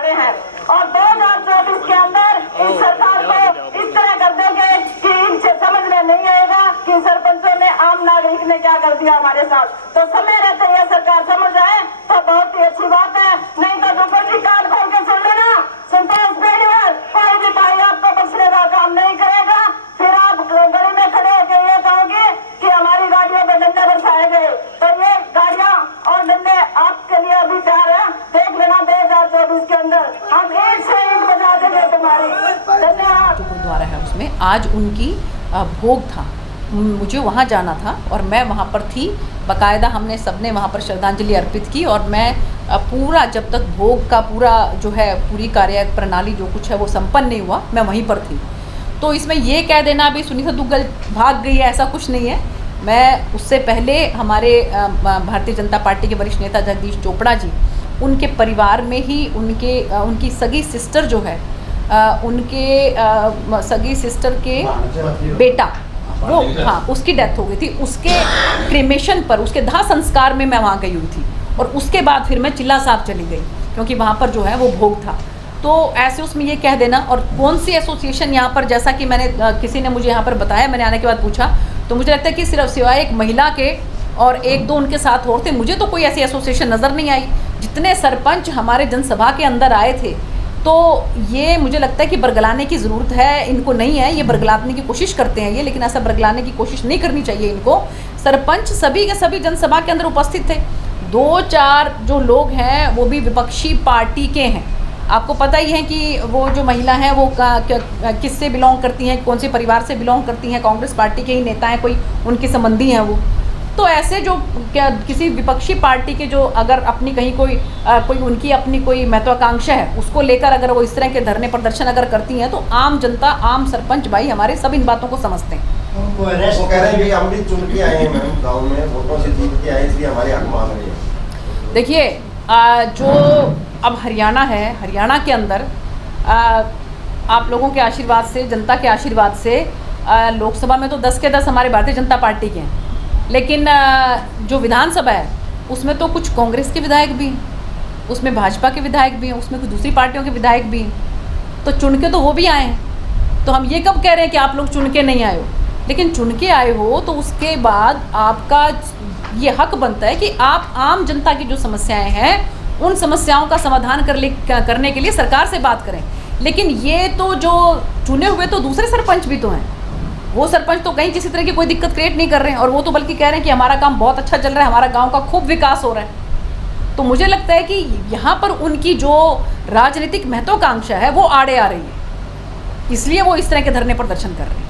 खड़े हैं और 2024 के अंदर इस सरकार को इस तरह कर देंगे कि इनसे समझ में नहीं आएगा कि सरपंचों ने, आम नागरिक ने क्या कर दिया हमारे साथ। तो समय रहते यह सरकार समझ जाए तो बहुत ही अच्छी बात है, नहीं तो दुर्गा जी कान खोल के सुन लेना। संतोष बेनीवाल कोई भी भाई आपको बचने का काम नहीं करेगा। फिर आप गली में खड़े होकर ये कहोगे कि हमारी गाड़ियों में डंडे बरसाए गए, तो ये गाड़ियां और डंडे आपके लिए अभी तैयार है, देख लेना 2024 के अंदर हम एक से एक बजा देंगे तुम्हारी। धन्यवाद। जो गुरुद्वारा है उसमें आज उनकी भोग था, मुझे वहाँ जाना था और मैं वहाँ पर थी। बाकायदा हमने सबने वहाँ पर श्रद्धांजलि अर्पित की और मैं पूरा जब तक भोग का पूरा जो है पूरी कार्य प्रणाली जो कुछ है वो संपन्न नहीं हुआ, मैं वहीं पर थी। तो इसमें ये कह देना अभी सुनीता दुग्गल भाग गई है, ऐसा कुछ नहीं है। मैं उससे पहले हमारे भारतीय जनता पार्टी के वरिष्ठ नेता जगदीश चोपड़ा जी, उनके परिवार में ही उनकी सगी सिस्टर जो है, उनके सगी सिस्टर के बेटा वो, हाँ, उसकी डेथ हो गई थी। उसके क्रेमेशन पर, उसके दाह संस्कार में मैं वहाँ गई हुई थी और उसके बाद फिर मैं चिल्ला साहब चली गई क्योंकि वहाँ पर जो है वो भोग था। तो ऐसे उसमें ये कह देना, और कौन सी एसोसिएशन यहाँ पर, जैसा कि मैंने किसी ने मुझे यहाँ पर बताया, मैंने आने के बाद पूछा तो मुझे लगता है कि सिर्फ सिवाय एक महिला के और एक दो उनके साथ और थे, मुझे तो कोई ऐसी एसोसिएशन नज़र नहीं आई। जितने सरपंच हमारे जनसभा के अंदर आए थे, तो ये मुझे लगता है कि बरगलाने की ज़रूरत है, इनको नहीं है, ये बरगलाने की कोशिश करते हैं ये, लेकिन ऐसा बरगलाने की कोशिश नहीं करनी चाहिए इनको। सरपंच सभी के सभी जनसभा के अंदर उपस्थित थे। 2-4 जो लोग हैं वो भी विपक्षी पार्टी के हैं। आपको पता ही है कि वो जो महिला हैं वो किससे बिलोंग करती हैं, कौन से परिवार से बिलोंग करती हैं, कांग्रेस पार्टी के ही नेता हैं, कोई उनके संबंधी हैं वो। तो ऐसे जो किसी विपक्षी पार्टी के जो अगर अपनी कहीं कोई उनकी अपनी कोई महत्वाकांक्षा है उसको लेकर अगर वो इस तरह के धरने प्रदर्शन अगर करती हैं, तो आम जनता, आम सरपंच भाई हमारे सब इन बातों को समझते हैं। वो कह रहे हैं कि हम भी चुन के आए हैं मैम, गाँव में वोटों से जीत के आए, इसलिए हमारे हक मांग रहे हैं। देखिए, जो अब हरियाणा है, हरियाणा के अंदर आप लोगों के आशीर्वाद से, जनता के आशीर्वाद से लोकसभा में तो 10 के 10 हमारे भारतीय जनता पार्टी के हैं, लेकिन जो विधानसभा है उसमें तो कुछ कांग्रेस के विधायक भी हैं, उसमें भाजपा के विधायक भी हैं, उसमें कुछ दूसरी पार्टियों के विधायक भी हैं। तो चुन के तो वो भी आए हैं। तो हम ये कब कह रहे हैं कि आप लोग चुन के नहीं आए हो? लेकिन चुन के आए हो तो उसके बाद आपका ये हक बनता है कि आप आम जनता की जो समस्याएं हैं उन समस्याओं का समाधान करने के लिए सरकार से बात करें। लेकिन ये तो जो चुने हुए तो दूसरे सरपंच भी तो हैं, वो सरपंच तो कहीं किसी तरह की कोई दिक्कत क्रिएट नहीं कर रहे हैं, और वो तो बल्कि कह रहे हैं कि हमारा काम बहुत अच्छा चल रहा है, हमारा गांव का खूब विकास हो रहा है। तो मुझे लगता है कि यहाँ पर उनकी जो राजनीतिक महत्वाकांक्षा है वो आड़े आ रही है, इसलिए वो इस तरह के धरने प्रदर्शन कर रहे हैं।